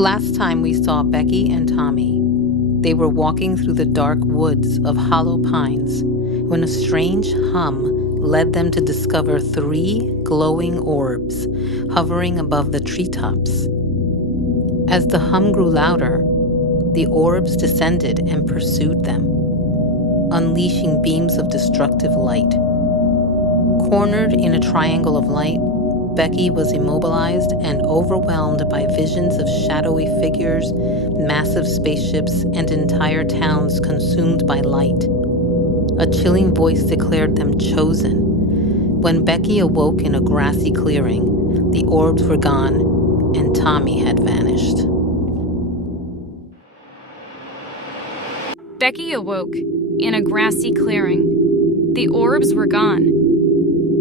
Last time we saw Becky and Tommy, they were walking through the dark woods of Hollow Pines when a strange hum led them to discover 3 glowing orbs hovering above the treetops. As the hum grew louder, the orbs descended and pursued them, unleashing beams of destructive light. Cornered in a triangle of light, Becky was immobilized and overwhelmed by visions of shadowy figures, massive spaceships, and entire towns consumed by light. A chilling voice declared them chosen. When Becky awoke in a grassy clearing, the orbs were gone and Tommy had vanished. Becky awoke in a grassy clearing. The orbs were gone,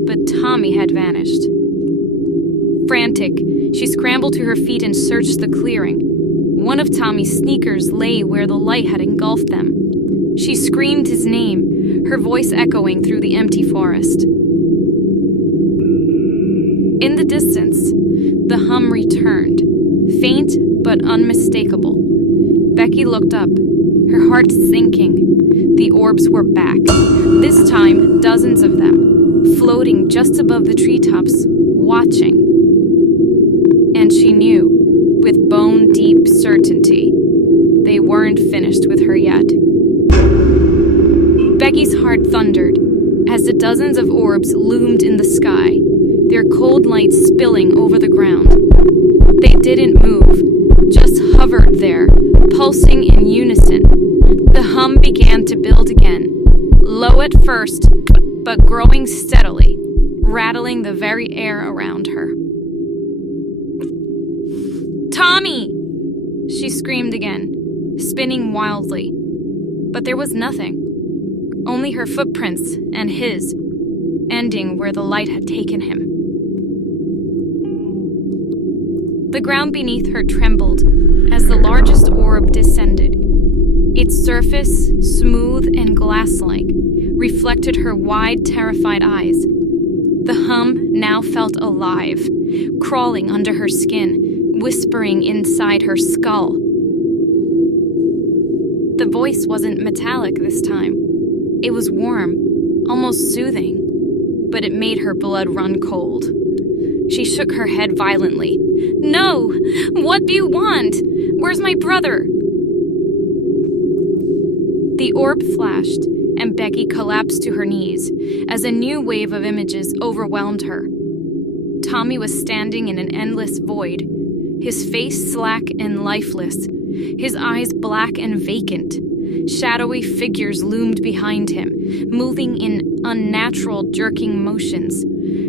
but Tommy had vanished. Frantic, she scrambled to her feet and searched the clearing. One of Tommy's sneakers lay where the light had engulfed them. She screamed his name, her voice echoing through the empty forest. In the distance, the hum returned, faint but unmistakable. Becky looked up, her heart sinking. The orbs were back, this time dozens of them, floating just above the treetops, watching. And she knew, with bone-deep certainty, they weren't finished with her yet. Becky's heart thundered as the dozens of orbs loomed in the sky, their cold light spilling over the ground. They didn't move, just hovered there, pulsing in unison. The hum began to build again, low at first, but growing steadily, rattling the very air around her. "Tommy!" she screamed again, spinning wildly. But there was nothing, only her footprints and his, ending where the light had taken him. The ground beneath her trembled as the largest orb descended. Its surface, smooth and glass-like, reflected her wide, terrified eyes. The hum now felt alive, crawling under her skin, whispering inside her skull. The voice wasn't metallic this time. It was warm, almost soothing, but it made her blood run cold. She shook her head violently. "No! What do you want? Where's my brother?" The orb flashed, and Becky collapsed to her knees as a new wave of images overwhelmed her. Tommy was standing in an endless void, his face slack and lifeless, his eyes black and vacant. Shadowy figures loomed behind him, moving in unnatural, jerking motions.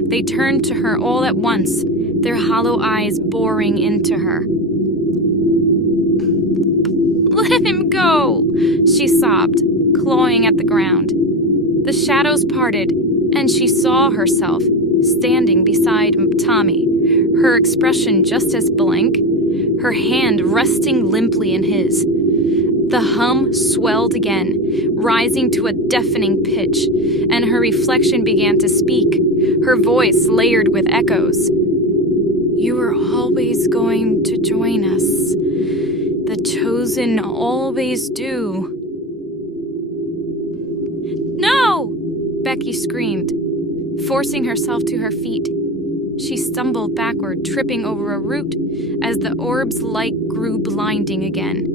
They turned to her all at once, their hollow eyes boring into her. "Let him go!" she sobbed, clawing at the ground. The shadows parted, and she saw herself standing beside Tommy, her expression just as blank, her hand resting limply in his. The hum swelled again, rising to a deafening pitch, and her reflection began to speak, her voice layered with echoes. "You were always going to join us. The chosen always do." "No!" Becky screamed, forcing herself to her feet. She stumbled backward, tripping over a root as the orb's light grew blinding again.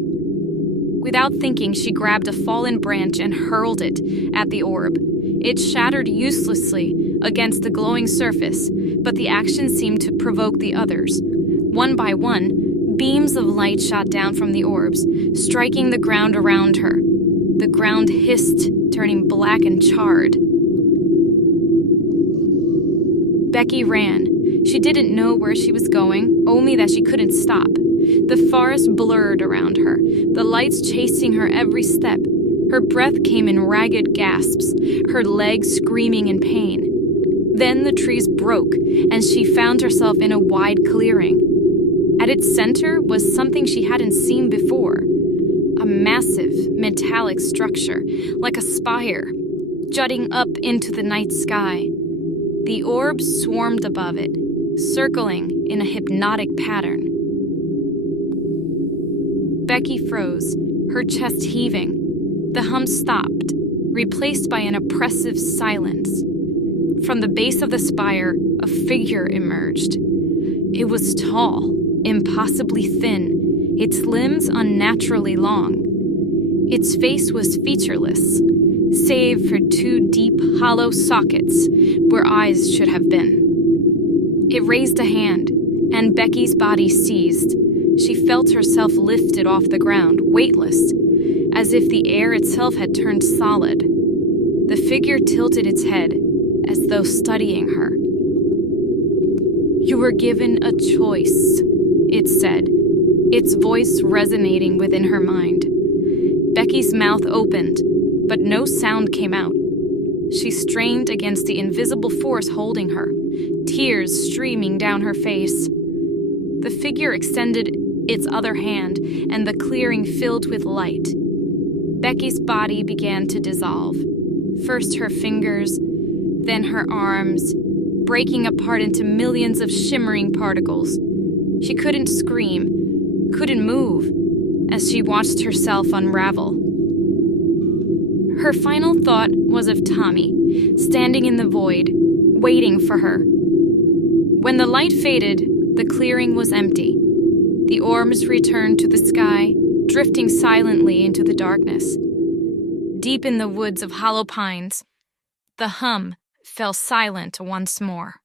Without thinking, she grabbed a fallen branch and hurled it at the orb. It shattered uselessly against the glowing surface, but the action seemed to provoke the others. One by one, beams of light shot down from the orbs, striking the ground around her. The ground hissed, turning black and charred. Becky ran. She didn't know where she was going, only that she couldn't stop. The forest blurred around her, the lights chasing her every step. Her breath came in ragged gasps, her legs screaming in pain. Then the trees broke, and she found herself in a wide clearing. At its center was something she hadn't seen before. A massive, metallic structure, like a spire, jutting up into the night sky. The orbs swarmed above it, circling in a hypnotic pattern. Becky froze, her chest heaving. The hum stopped, replaced by an oppressive silence. From the base of the spire, a figure emerged. It was tall, impossibly thin, its limbs unnaturally long. Its face was featureless, save for two deep, hollow sockets where eyes should have been. It raised a hand, and Becky's body seized. She felt herself lifted off the ground, weightless, as if the air itself had turned solid. The figure tilted its head, as though studying her. "You were given a choice," it said, its voice resonating within her mind. Becky's mouth opened, but no sound came out. She strained against the invisible force holding her, tears streaming down her face. The figure extended its other hand, and the clearing filled with light. Becky's body began to dissolve. First her fingers, then her arms, breaking apart into millions of shimmering particles. She couldn't scream, couldn't move, as she watched herself unravel. Her final thought was of Tommy, standing in the void, waiting for her. When the light faded, the clearing was empty. The orbs returned to the sky, drifting silently into the darkness. Deep in the woods of Hollow Pines, the hum fell silent once more.